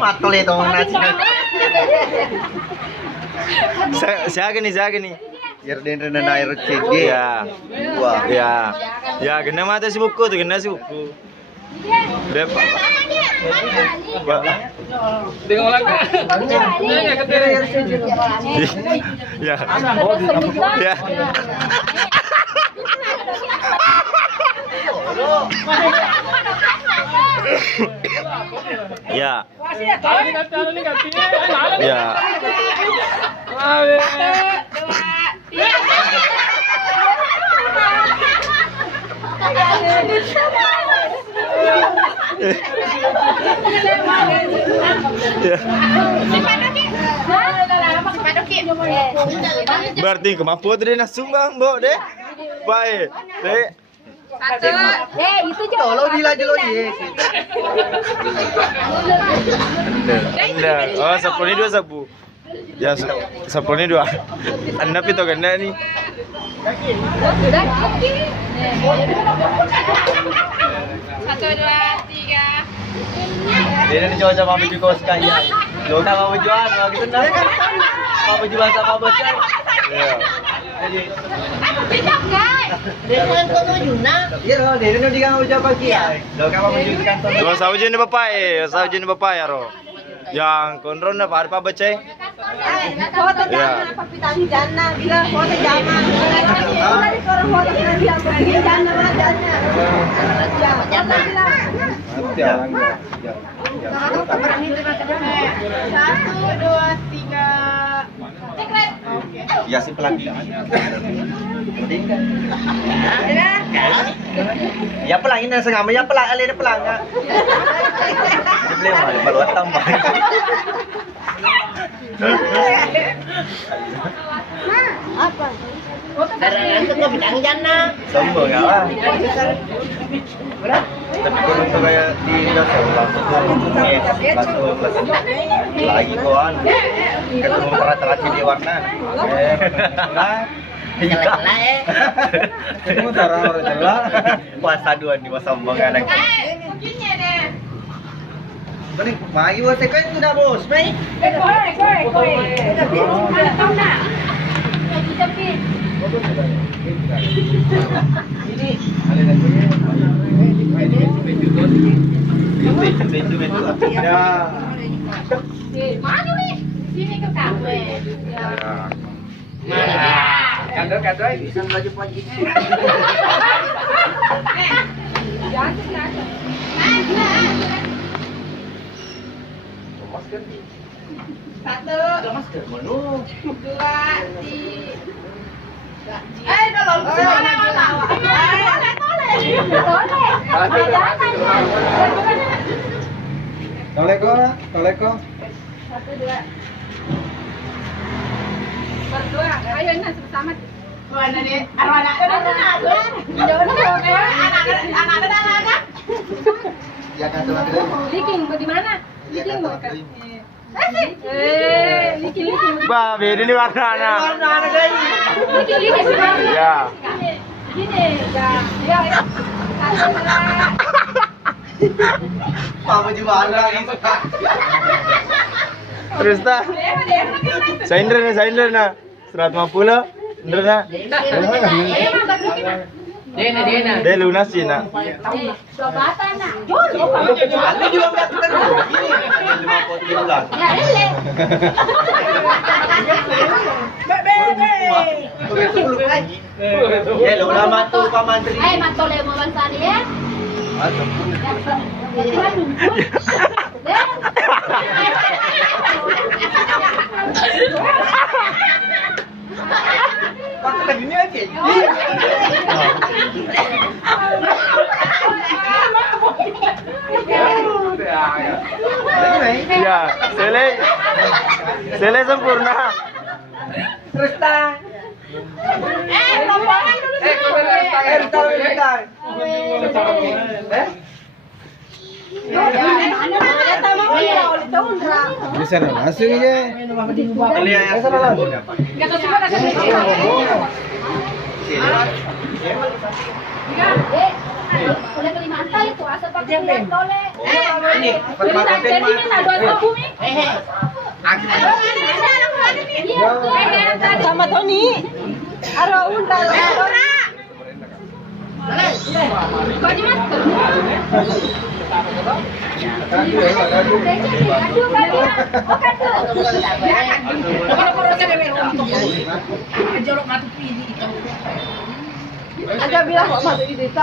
Matol itu nasi. Siapa nih? Yarden Renan air CG. Ya. Wah. Ya. Ya, kena mata si buku tuh, kena si buku. Dep. Tengok langkah. Ya. Ya. Ya. Ya. Berarti kemampuan tadi nak sumbang, Mbok deh. Baik. Dek. Satu. Itu je. Tolong dila ye. Anda. Oh, sapu ni dua sapu. Ya, sapu ni dua. Anda pito ganda ni. Satu, dua, tiga. Dia ni coba mama juga sekali. Lo tak mama jual, gitu nah. Mama jual sama mama cai. Ya. Jadi Bisa kan? dia kan kono Yuna. Iya, dia ni dia kan ucap pagi ya. Lo kan mama jual kantor. Dua sauje ni bapak ya ro. Yang kontrol na par pa bacai. Foto Ya. jangan papitani jangan bilang foto jangan. Tadi kalau foto kena bilang begini jangan mana jangan. Jangan bilang. Satu, dua, tiga. Ya si pelatih. Ya pelang ini sengaja ya pelang alih pelang. Dia beli mana baru tambah. Apa? Darangan tuh bidang jana. Sombong ya lah. Tapi kalau itu kayak di dasar langsung lagi kawan. Ketemu perat-perat di warna. Ketemu orang jelas. Puasa dua di masa sombong anak. Mungkinnya deh. Beri, mari buat sekuen sudah bos, mari. Koi. Ada tahu nak? Tapi Ya. mana nih? Sini ke kafe. Kado Bisa baju pagi. Satu, dua, tiga. Tolong Toleko. Satu, dua. Berdua. Ayo ini sama-sama. Mana nih? Anak-anak. Ya kan tuh ada. Liking, di mana? Liking bukan. Liking. Ba, beda ni warna na. Liking. Ya. Gini, ya. Mama juga lagi. Terus ta. Saindra na. 150. Indra na. Dena. Dia lunas sih na. Sobatan na. Ada juga enggak ketemu. Ini 50 bulan. Ya, ele. Ya, lo lama tuh Pak Menteri. Matole mo bansani ya. Pak kita gini aja. Ya, sele sempurna. Terus tang. Rombongan dulu Bisa langsung aja. Udah Kalimantan itu asal pakai tole. Sama Tony. Ara undang. Ada bilang kok masuk di desa.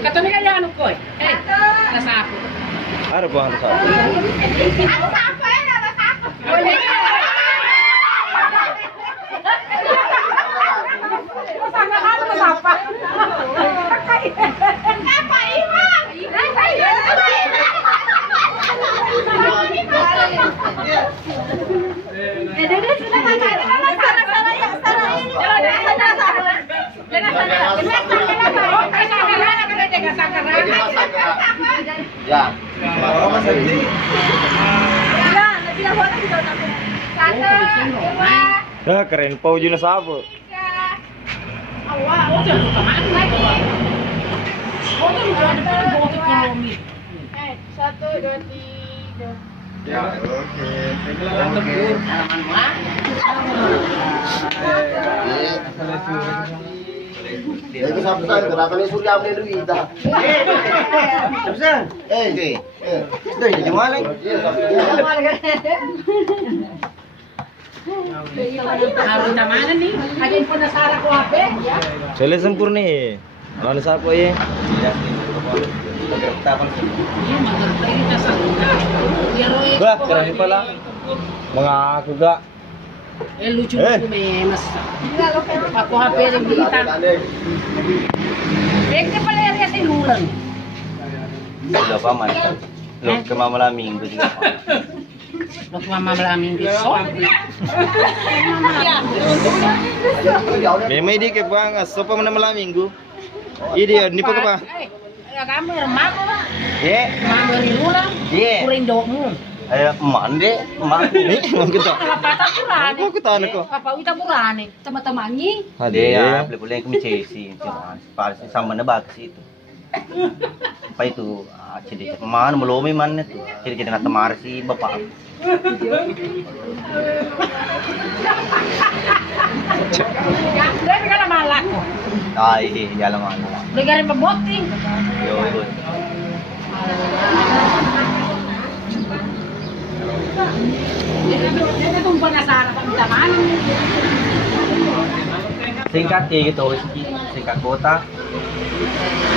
Katanya kan ya anu koi. Nasa ako. Ada bang ada satu. Ya. Dah keren pau juna sabu. Satu, dua, tiga. Ya, oke. Itu sampai kenapa nih surya beli duit dah? Samsan. Sudah jadi mana? Harus mana nih? Ada yang pernah sarah ko ape? Sele sempurni. Lalu sapu ya. Bah keren pala. Mengaku gak. Lucu mas. Aku HP yang bintang. Bengke pala area sa inulan. Sudah paman. Lo ke Mama Minggu juga. Waktu mama malaming biso. Memang di ke bang, sopa mana malam minggu. Ini ni pa ka pa. Kamu remang. Ye. Mama inulan. Ye. Kuring domu. Mande, Ni ang kita. Kapata kurane. Ako kita ko. Papa uta kurane. Tama-tamangi. Ade ya, boleh kami cesi. Pas sama na bagus itu. Apa itu? Jadi mana melomi mana tuh? Jadi kita nak temar si bapak. Dari kana malak. Ini jalan mana? Dari pemboting. Yo, yo. Jadi tumpah nasara pamitaman. Singkat gitu, singkat kota.